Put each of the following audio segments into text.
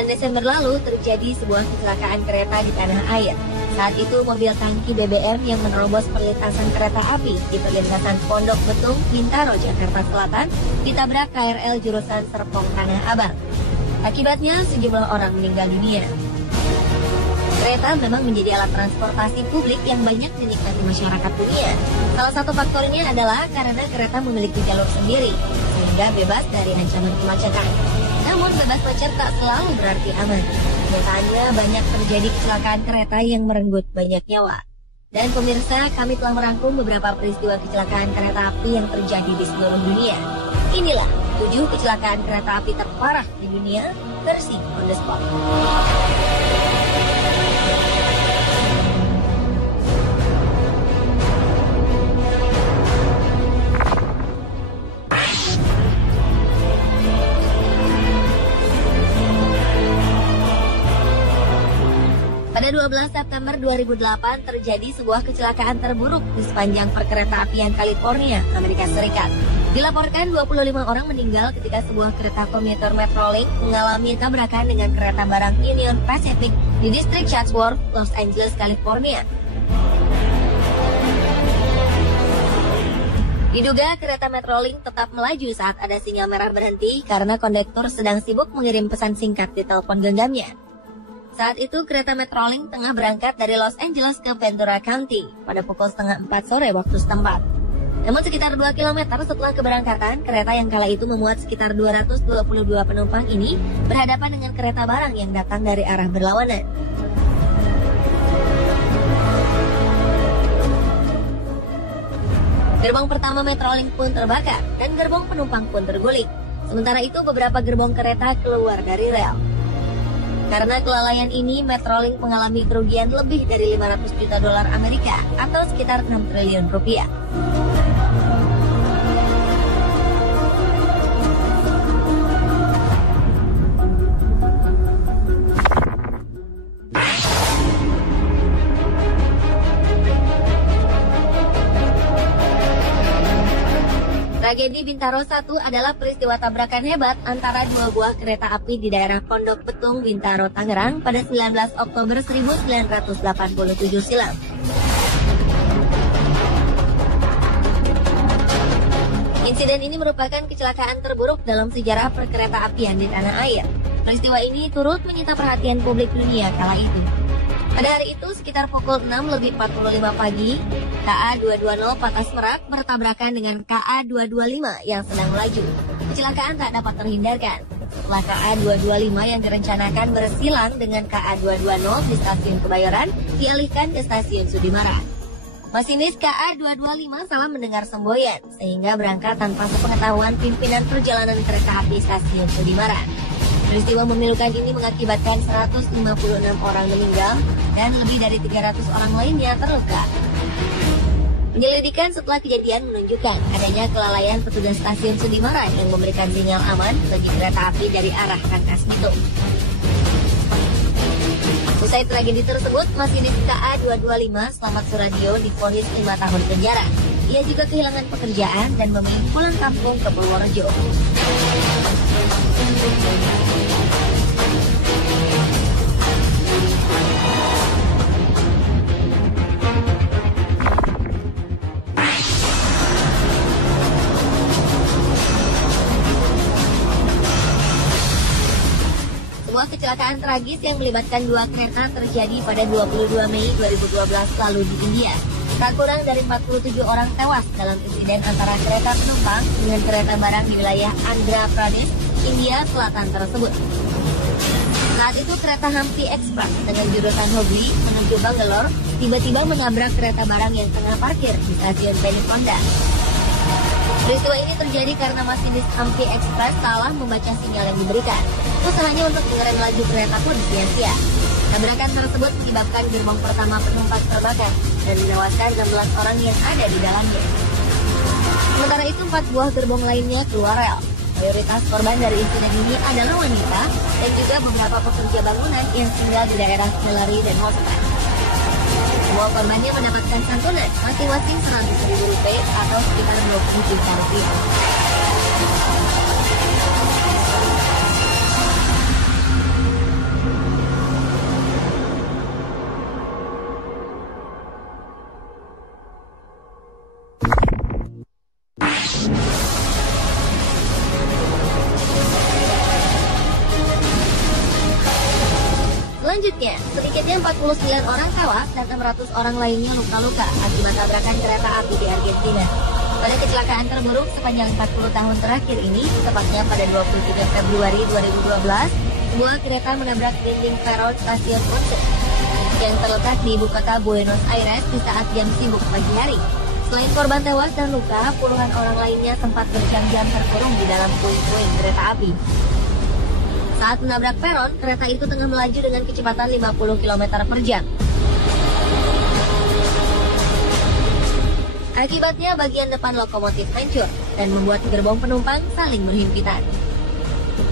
9 Desember lalu terjadi sebuah kecelakaan kereta di tanah air. Saat itu mobil tangki BBM yang menerobos perlintasan kereta api di perlintasan Pondok Betung, Bintaro, Jakarta Selatan ditabrak KRL jurusan Serpong Tanah Abang. Akibatnya sejumlah orang meninggal dunia. Kereta memang menjadi alat transportasi publik yang banyak dinikmati masyarakat dunia. Salah satu faktornya adalah karena kereta memiliki jalur sendiri, sehingga bebas dari ancaman kemacetan. Namun bebas macet tak selalu berarti aman. Kenyataannya banyak terjadi kecelakaan kereta yang merenggut banyak nyawa. Dan pemirsa, kami telah merangkum beberapa peristiwa kecelakaan kereta api yang terjadi di seluruh dunia. Inilah 7 kecelakaan kereta api terparah di dunia versi On The Spot. Pada 12 September 2008 terjadi sebuah kecelakaan terburuk di sepanjang perkeretaapian California, Amerika Serikat. Dilaporkan 25 orang meninggal ketika sebuah kereta komuter Metrolink mengalami tabrakan dengan kereta barang Union Pacific di distrik Chatsworth, Los Angeles, California. Diduga kereta Metrolink tetap melaju saat ada sinyal merah berhenti karena kondektur sedang sibuk mengirim pesan singkat di telepon genggamnya. Saat itu kereta Metrolink tengah berangkat dari Los Angeles ke Ventura County pada pukul 3:30 sore waktu setempat. Namun sekitar 2 km setelah keberangkatan, kereta yang kala itu memuat sekitar 222 penumpang ini berhadapan dengan kereta barang yang datang dari arah berlawanan. Gerbong pertama Metrolink pun terbakar dan gerbong penumpang pun terguling. Sementara itu beberapa gerbong kereta keluar dari rel. Karena kelalaian ini, Metrolink mengalami kerugian lebih dari 500 juta dolar Amerika atau sekitar 6 triliun rupiah. Tragedi Bintaro 1 adalah peristiwa tabrakan hebat antara 2 buah kereta api di daerah Pondok Betung, Bintaro, Tangerang pada 19 Oktober 1987 silam. Insiden ini merupakan kecelakaan terburuk dalam sejarah perkereta-apian di tanah air. Peristiwa ini turut menyita perhatian publik dunia kala itu. Pada hari itu sekitar pukul 6:45 pagi, KA220 Patas Merak bertabrakan dengan KA225 yang sedang melaju. Kecelakaan tak dapat terhindarkan. Setelah KA225 yang direncanakan bersilang dengan KA220 di stasiun Kebayoran, dialihkan ke stasiun Sudimara. Masinis KA225 salah mendengar semboyan, sehingga berangkat tanpa sepengetahuan pimpinan perjalanan kereta api stasiun Sudimara. Peristiwa memilukan ini mengakibatkan 156 orang meninggal dan lebih dari 300 orang lainnya terluka. Penyelidikan setelah kejadian menunjukkan adanya kelalaian petugas stasiun Sudimara yang memberikan sinyal aman bagi kereta api dari arah Rangkas Bitung. Usai tragedi tersebut, masinis KA225 Slamet Suradio divonis 5 tahun penjara. Ia juga kehilangan pekerjaan dan memilih pulang kampung ke Purworejo. Sebuah kecelakaan tragis yang melibatkan 2 kereta terjadi pada 22 Mei 2012 lalu di India. Tak kurang dari 47 orang tewas dalam insiden antara kereta penumpang dengan kereta barang di wilayah Andhra Pradesh, India Selatan tersebut. Saat itu kereta Hampi Express dengan jurusan Hubli menuju Bangalore tiba-tiba menabrak kereta barang yang tengah parkir di stasiun Penikonda. Peristiwa ini terjadi karena masinis Hampi Express salah membaca sinyal yang diberikan. Usahanya untuk mengerem laju kereta pun sia-sia. Tabrakan tersebut menyebabkan gerbong pertama penumpang terbakar dan menewaskan 16 orang yang ada di dalamnya. Sementara itu 4 buah gerbong lainnya keluar rel. Mayoritas korban dari insiden ini adalah wanita dan juga beberapa pekerja bangunan yang tinggal di daerah Melari dan Holstan. Semua korbannya mendapatkan santunan masing-masing 100.000 rupiah atau sekitar 20 juta rupiah. Sedikitnya 49 orang tewas dan 600 orang lainnya luka-luka akibat tabrakan kereta api di Argentina. Pada kecelakaan terburuk sepanjang 40 tahun terakhir ini, tepatnya pada 23 Februari 2012, sebuah kereta menabrak dinding peron stasiun Once yang terletak di ibu kota Buenos Aires di saat jam sibuk pagi hari. Selain korban tewas dan luka, puluhan orang lainnya sempat berjam-jam terkurung di dalam puing-puing kereta api. Saat menabrak peron, kereta itu tengah melaju dengan kecepatan 50 km per jam. Akibatnya bagian depan lokomotif hancur dan membuat gerbong penumpang saling berhimpitan.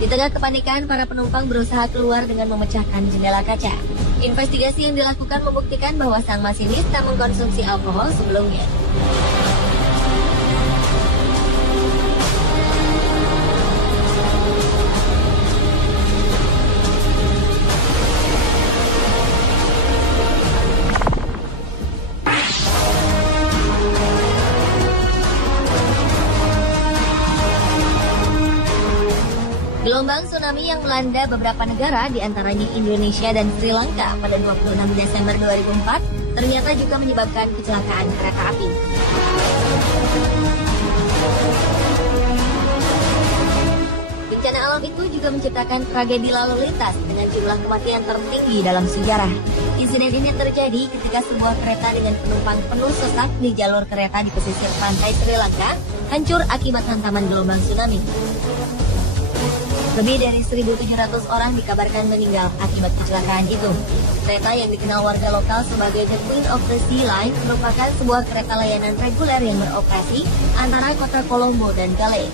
Di tengah kepanikan, para penumpang berusaha keluar dengan memecahkan jendela kaca. Investigasi yang dilakukan membuktikan bahwa sang masinis tak mengkonsumsi alkohol sebelumnya. Gelombang tsunami yang melanda beberapa negara, diantaranya Indonesia dan Sri Lanka pada 26 Desember 2004, ternyata juga menyebabkan kecelakaan kereta api. Bencana alam itu juga menciptakan tragedi lalu lintas dengan jumlah kematian tertinggi dalam sejarah. Insiden ini terjadi ketika sebuah kereta dengan penumpang penuh sesak di jalur kereta di pesisir pantai Sri Lanka hancur akibat hantaman gelombang tsunami. Lebih dari 1.700 orang dikabarkan meninggal akibat kecelakaan itu. Kereta yang dikenal warga lokal sebagai The Queen of the Sea Line merupakan sebuah kereta layanan reguler yang beroperasi antara kota Colombo dan Galle.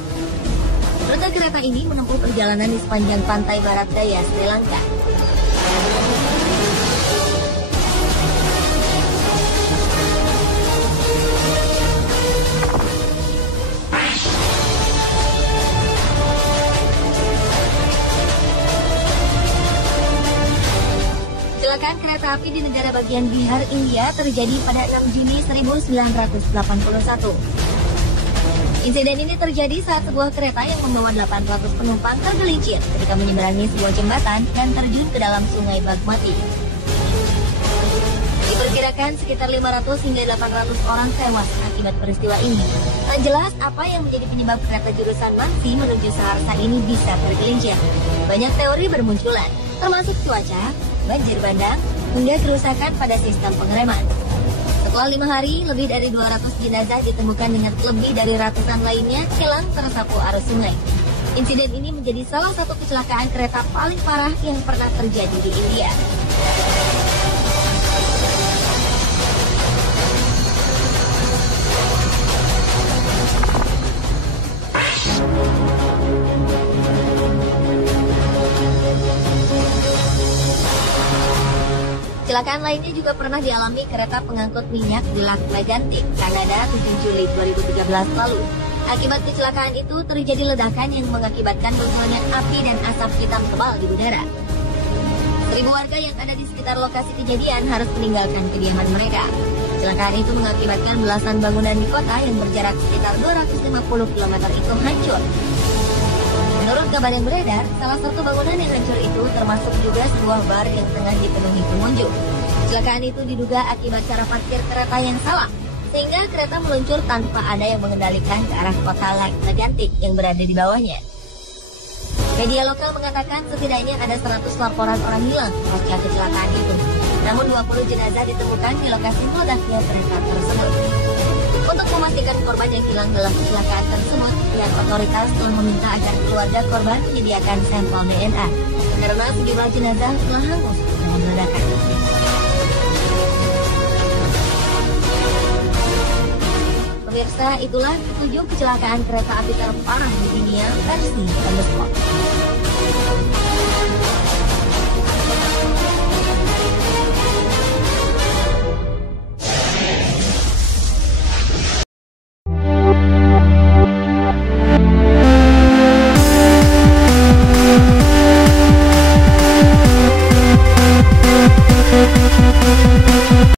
Rute kereta ini menempuh perjalanan di sepanjang pantai barat daya Sri Lanka. Kecelakaan kereta api di negara bagian Bihar, India terjadi pada 6 Juni 1981. Insiden ini terjadi saat sebuah kereta yang membawa 800 penumpang tergelincir ketika menyeberangi sebuah jembatan dan terjun ke dalam sungai Bagmati. Diperkirakan sekitar 500 hingga 800 orang tewas akibat peristiwa ini. Tak jelas apa yang menjadi penyebab kereta jurusan Mansi menuju Saharsa ini bisa tergelincir. Banyak teori bermunculan, termasuk cuaca, banjir bandang, hingga kerusakan pada sistem pengereman. Setelah 5 hari, lebih dari 200 jenazah ditemukan dengan lebih dari ratusan lainnya hilang tersapu arus sungai. Insiden ini menjadi salah satu kecelakaan kereta paling parah yang pernah terjadi di India. Kecelakaan lainnya juga pernah dialami kereta pengangkut minyak di Lac Mégantic, Kanada 7 Juli 2013 lalu. Akibat kecelakaan itu terjadi ledakan yang mengakibatkan munculnya api dan asap hitam tebal di udara. 1.000 warga yang ada di sekitar lokasi kejadian harus meninggalkan kediaman mereka. Kecelakaan itu mengakibatkan belasan bangunan di kota yang berjarak sekitar 250 km itu hancur. Menurut kabar yang beredar, salah satu bangunan yang hancur itu termasuk juga sebuah bar yang tengah dipenuhi pengunjung. Kecelakaan itu diduga akibat cara parkir kereta yang salah, sehingga kereta meluncur tanpa ada yang mengendalikan ke arah kota Lac Mégantic yang berada di bawahnya. Media lokal mengatakan setidaknya ada 100 laporan orang hilang pasca kecelakaan itu. Namun 20 jenazah ditemukan di lokasi meledaknya kereta tersebut. Untuk memastikan korban yang hilang dalam kecelakaan tersebut, pihak otoritas telah meminta agar keluarga korban menyediakan sampel DNA karena sejumlah jenazah telah hangus dengan ledakan. Pemirsa, itulah 7 kecelakaan kereta api terparah di dunia versi On The Spot.